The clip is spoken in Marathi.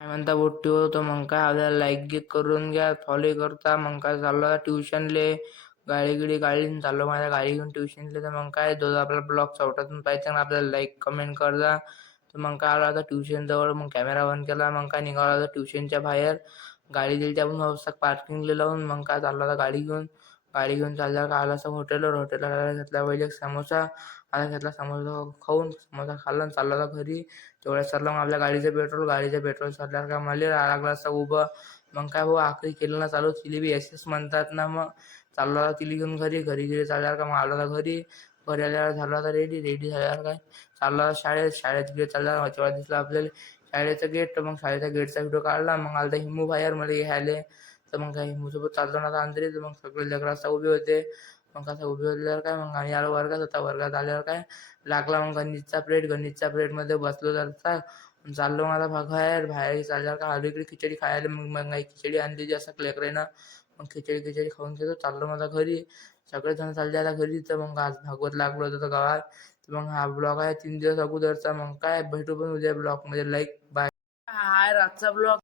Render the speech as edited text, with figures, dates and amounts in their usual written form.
काय म्हणता बोट्टी होतो मग काय आपल्याला लाईक गिक करून घ्या, फॉलो करता. मग काय चाललो आता ट्युशनले. गाडी गिडी काढली चाललो माझ्या गाडी घेऊन ट्युशनले. तर मग काय जो आपला ब्लॉग शेवटातून पाहिजे ना आपल्याला लाईक कमेंट करजा. तर मग काय आलो आता ट्युशन जवळ. मग कॅमेरा बंद केला. मग काय निघालो आता ट्युशनच्या बाहेर. गाडी दिली आपण व्यवस्था पार्किंगला लावून. मग काय चाललो आता गाडी घेऊन. गाडी घेऊन चालल्यावर काय आलो असं हॉटेलला घेतला पहिले एक समोसा. आता घेतला समोसा खाऊन, समोसा खाल्ला आणि चाललो आता घरी. तेवढ्यात सरलं मग आपल्या गाडीचं पेट्रोल सरल्यावर काय मला लागला असं उभं. मग काय भाऊ आखरी केलं ना चालू, तिला बी एस म्हणतात ना. मग चाललो आता तिला घेऊन घरी घरी चालल्यावर का मग आलो आता घरी. घरी आल्यावर झालं आता रेडी झाल्यावर काय चाललो आता शाळेत गेट चालल्यावर तेव्हा दिसलं आपल्याला शाळेचं गेट. तर मग शाळेच्या गेटचा व्हिडिओ काढला. मग आलता हिमू बाहेर मला घ्यायले. तर मग काय हिमूसोबत चाललो ना आता अंतरी. तर मग सगळे लेकरं असं उभे होते. मग असं उभे होल्यावर काय मग आणि आलो वर्गात. होता वर्गात आल्यावर काय लागला मग गणितचा प्लेटमध्ये बसलो जरा. चाललो मला बाहेर चालल्यावर का आलो इकडे खिचडी खायला. मग काही खिचडी आणली असं लेकरानं. मग खिचडी खाऊन घेतो चाललो माझा घरी. सगळेजण चालले आता घरी. तर मग आज भागवत लागलो होतं गावात. तर मग हा ब्लॉग आहे 3 दिवस अगोदरचा. मग काय भेटू पण उद्या ब्लॉग मध्ये. Like bye. हाय रातचा ब्लॉग.